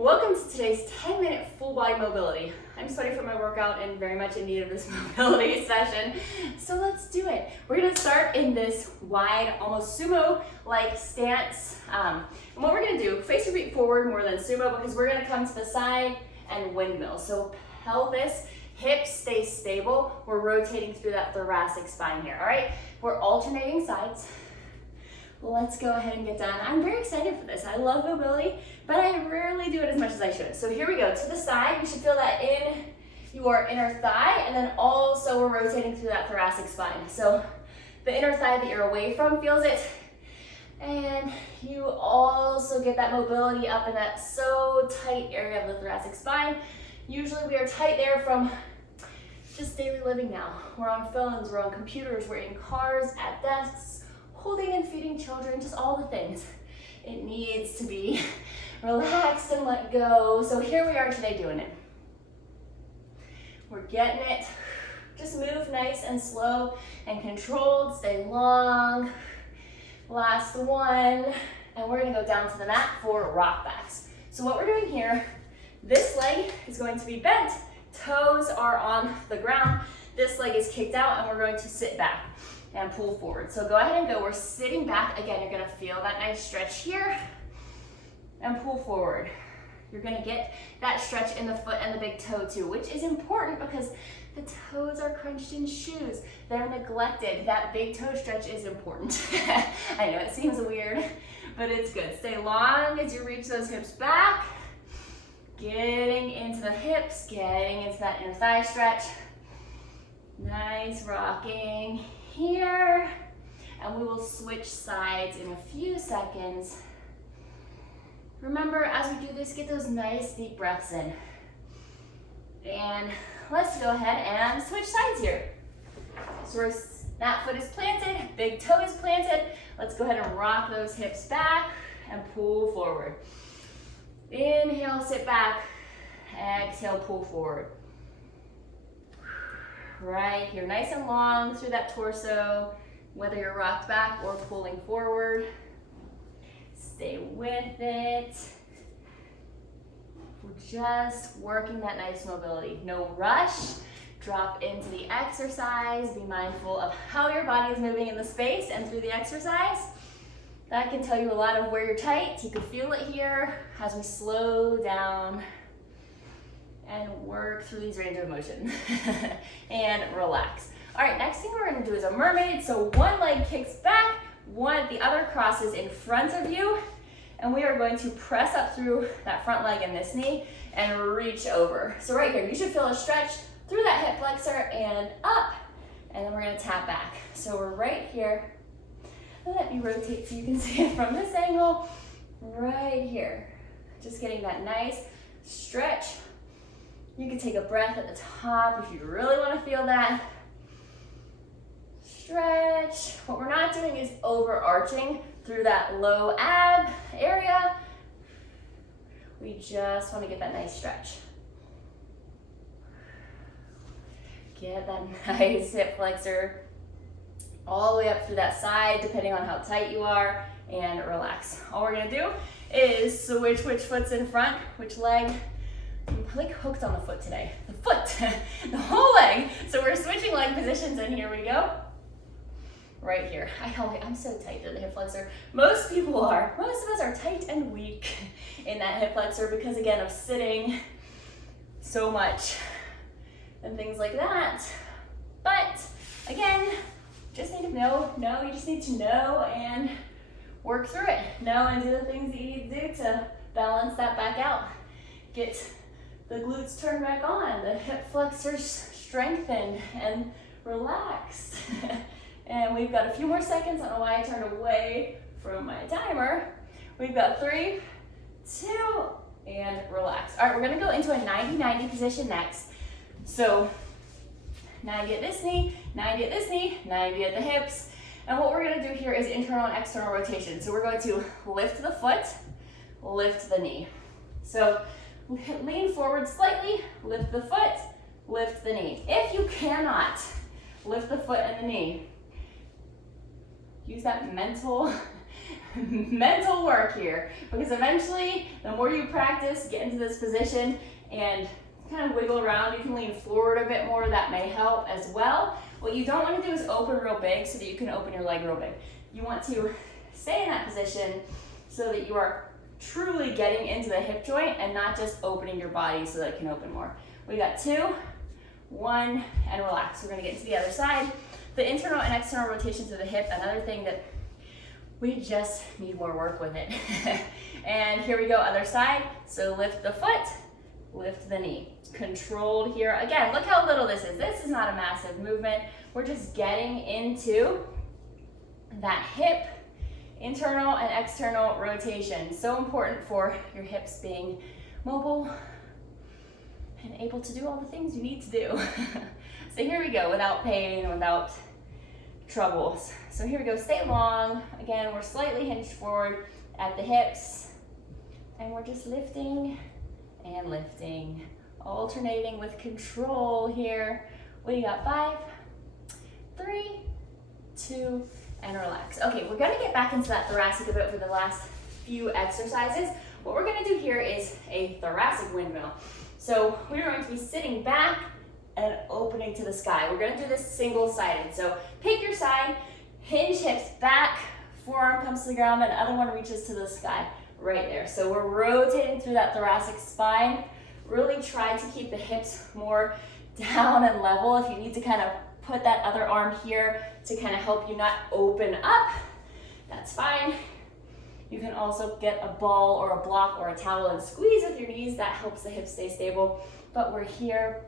Welcome to today's 10-minute full body mobility. I'm sweaty from my workout and very much in need of this mobility session. So let's do it. We're gonna start in this wide, almost sumo-like stance. And what we're gonna do, face your feet forward more than sumo because we're gonna come to the side and windmill. So pelvis, hips stay stable. We're rotating through that thoracic spine here, all right? We're alternating sides. Let's go ahead and get done. I'm very excited for this. I love mobility, but I rarely do it as much as I should. So here we go, to the side. You should feel that in your inner thigh, and then also we're rotating through that thoracic spine. So the inner thigh that you're away from feels it, and you also get that mobility up in that so tight area of the thoracic spine. Usually we are tight there from just daily living now. We're on phones, we're on computers, we're in cars, at desks, holding and feeding children, just all the things. It needs to be relaxed and let go. So here we are today doing it. We're getting it. Just move nice and slow and controlled. Stay long. Last one. And we're gonna go down to the mat for Rockbacks. So what we're doing here, this leg is going to be bent. Toes are on the ground. This leg is kicked out and we're going to sit back and pull forward. So go ahead and go. We're sitting back. Again, you're gonna feel that nice stretch here and pull forward. You're gonna get that stretch in the foot and the big toe too, which is important because the toes are crunched in shoes. They're neglected. That big toe stretch is important. I know it seems weird, but it's good. Stay long as you reach those hips back, getting into the hips, getting into that inner thigh stretch. Nice rocking here, and we will switch sides in a few seconds. Remember, as we do this, get those nice deep breaths in. And let's go ahead and switch sides here. So that foot is planted, big toe is planted. Let's go ahead and rock those hips back and pull forward. Inhale, sit back. Exhale, pull forward. Right here, nice and long through that torso, whether you're rocked back or pulling forward. Stay with it. We're just working that nice mobility. No rush. Drop into the exercise. Be mindful of how your body is moving in the space and through the exercise. That can tell you a lot of where you're tight. You can feel it here as we slow down and work through these range of motion and relax. All right, next thing we're gonna do is a mermaid. So one leg kicks back, the other crosses in front of you, and we are going to press up through that front leg and this knee and reach over. So right here, you should feel a stretch through that hip flexor and up, and then we're gonna tap back. So we're right here. Let me rotate so you can see it from this angle. Right here. Just getting that nice stretch. You can take a breath at the top if you really want to feel that stretch. What we're not doing is overarching through that low ab area. We just want to get that nice stretch. Get that nice hip flexor all the way up through that side, depending on how tight you are, and relax. All we're gonna do is switch which foot's in front, which leg. I'm like hooked on the foot today. The foot, the whole leg. So we're switching leg positions, and here we go. Right here. I'm so tight to the hip flexor. Most people are. Most of us are tight and weak in that hip flexor because, again, of sitting so much and things like that. But again, just need to know. You just need to know and work through it. Know and do the things that you need to do to balance that back out. Get the glutes turned back on, the hip flexors strengthened and relaxed. And we've got a few more seconds. I don't know why I turned away from my timer. We've got 3, 2, and relax. All right, we're gonna go into a 90-90 position next. So 90 at this knee, 90 at this knee, 90 at the hips. And what we're gonna do here is internal and external rotation. So we're going to lift the foot, lift the knee. So lean forward slightly, lift the foot, lift the knee. If you cannot lift the foot and the knee, use that mental mental work here, because eventually the more you practice, get into this position and kind of wiggle around, you can lean forward a bit more. That may help as well. What you don't want to do is open real big so that you can open your leg real big. You want to stay in that position so that you are truly getting into the hip joint and not just opening your body so that it can open more. We got 2, 1, and relax. We're going to get to the other side. The internal and external rotation to the hip, another thing that we just need more work with it. And here we go, other side. So lift the foot, lift the knee. Controlled here. Again, look how little this is. This is not a massive movement. We're just getting into that hip, internal and external rotation. So important for your hips being mobile and able to do all the things you need to do. So here we go, without pain, without troubles. So here we go, stay long. Again, we're slightly hinged forward at the hips, and we're just lifting and lifting, alternating with control here. We got 5, 3, 2, and relax. Okay, we're gonna get back into that thoracic a bit for the last few exercises. What we're gonna do here is a thoracic windmill. So we're going to be sitting back and opening to the sky. We're gonna do this single-sided. So pick your side, hinge hips back, forearm comes to the ground, and the other one reaches to the sky, right there. So we're rotating through that thoracic spine. Really try to keep the hips more down and level. If you need to kind of put that other arm here to kind of help you not open up, that's fine. You can also get a ball or a block or a towel and squeeze with your knees. That helps the hips stay stable. But we're here.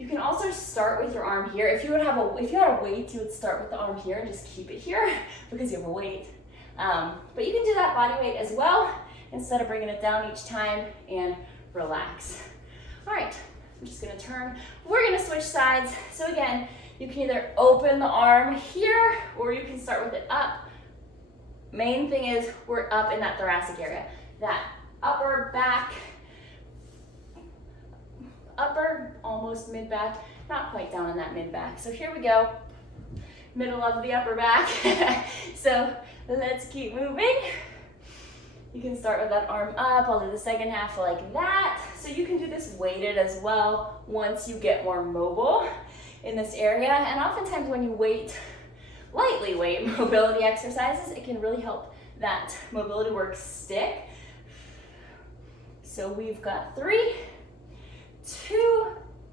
You can also start with your arm here. If you had a weight, you would start with the arm here and just keep it here because you have a weight. But you can do that body weight as well instead of bringing it down each time, and relax. All right, I'm just gonna turn. We're gonna switch sides. So again, you can either open the arm here or you can start with it up. Main thing is we're up in that thoracic area. That upper back, upper, almost mid-back, not quite down in that mid-back. So here we go, middle of the upper back. So let's keep moving. You can start with that arm up. I'll do the second half like that. So you can do this weighted as well once you get more mobile in this area. And oftentimes when you lightly weight mobility exercises, it can really help that mobility work stick. So we've got 3, 2,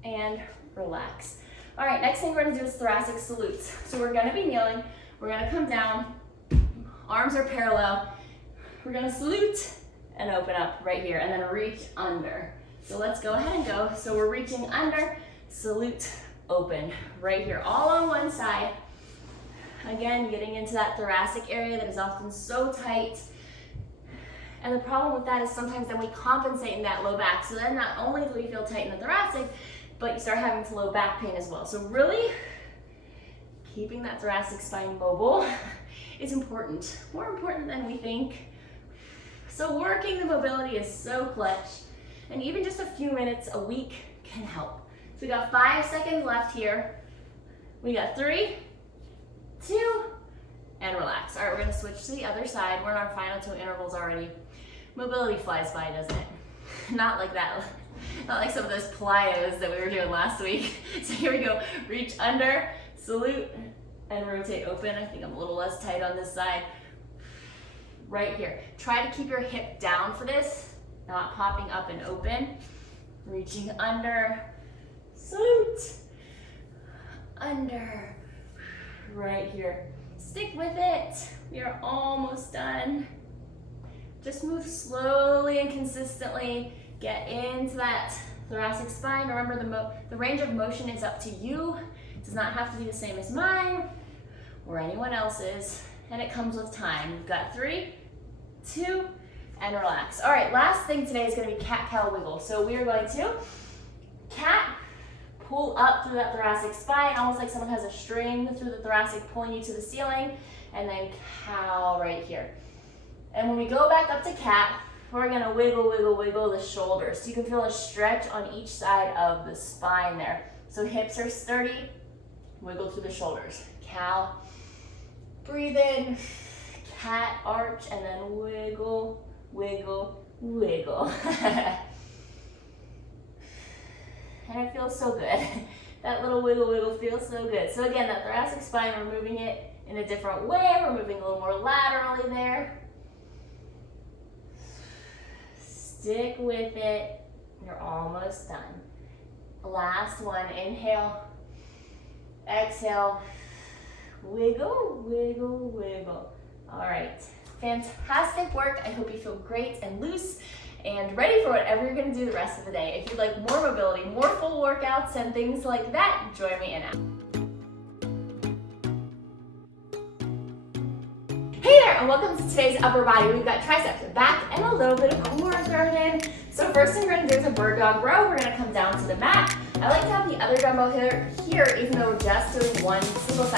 and relax. All right, next thing we're gonna do is thoracic salutes. So we're gonna be kneeling, we're gonna come down, arms are parallel, we're gonna salute and open up right here, and then reach under. So let's go ahead and go. So we're reaching under, salute, open, right here, all on one side. Again, getting into that thoracic area that is often so tight. And the problem with that is sometimes then we compensate in that low back. So then not only do we feel tight in the thoracic, but you start having some low back pain as well. So really keeping that thoracic spine mobile is important, more important than we think. So working the mobility is so clutch, and even just a few minutes a week can help. So we got 5 seconds left here. We got 3, 2, and relax. All right, we're gonna switch to the other side. We're in our final 2 intervals already. Mobility flies by, doesn't it? Not like that. Not like some of those plyos that we were doing last week. So here we go. Reach under, salute, and rotate open. I think I'm a little less tight on this side. Right here. Try to keep your hip down for this, not popping up and open. Reaching under, salute, under, right here. Stick with it. We are almost done. Just move slowly and consistently. Get into that thoracic spine. Remember, the range of motion is up to you. It does not have to be the same as mine or anyone else's, and it comes with time. We've got 3, 2, and relax. All right, last thing today is going to be cat-cow wiggle. So we are going to cat, pull up through that thoracic spine, almost like someone has a string through the thoracic pulling you to the ceiling, and then cow right here. And when we go back up to cat, we're gonna wiggle, wiggle, wiggle the shoulders. So you can feel a stretch on each side of the spine there. So hips are sturdy, wiggle through the shoulders. Cow, breathe in, cat arch, and then wiggle, wiggle, wiggle. And it feels so good. That little wiggle, wiggle feels so good. So again, that thoracic spine, we're moving it in a different way. We're moving a little more laterally there. Stick with it. You're almost done. Last one, inhale, exhale, wiggle, wiggle, wiggle. All right, fantastic work. I hope you feel great and loose and ready for whatever you're gonna do the rest of the day. If you'd like more mobility, more full workouts and things like that, join me in out. Hey there, and welcome to today's upper body. We've got triceps, back, and a little bit of core thrown in. So first thing we're gonna do is a bird dog row. We're gonna come down to the mat. I like to have the other dumbbell here even though we're just doing one single side.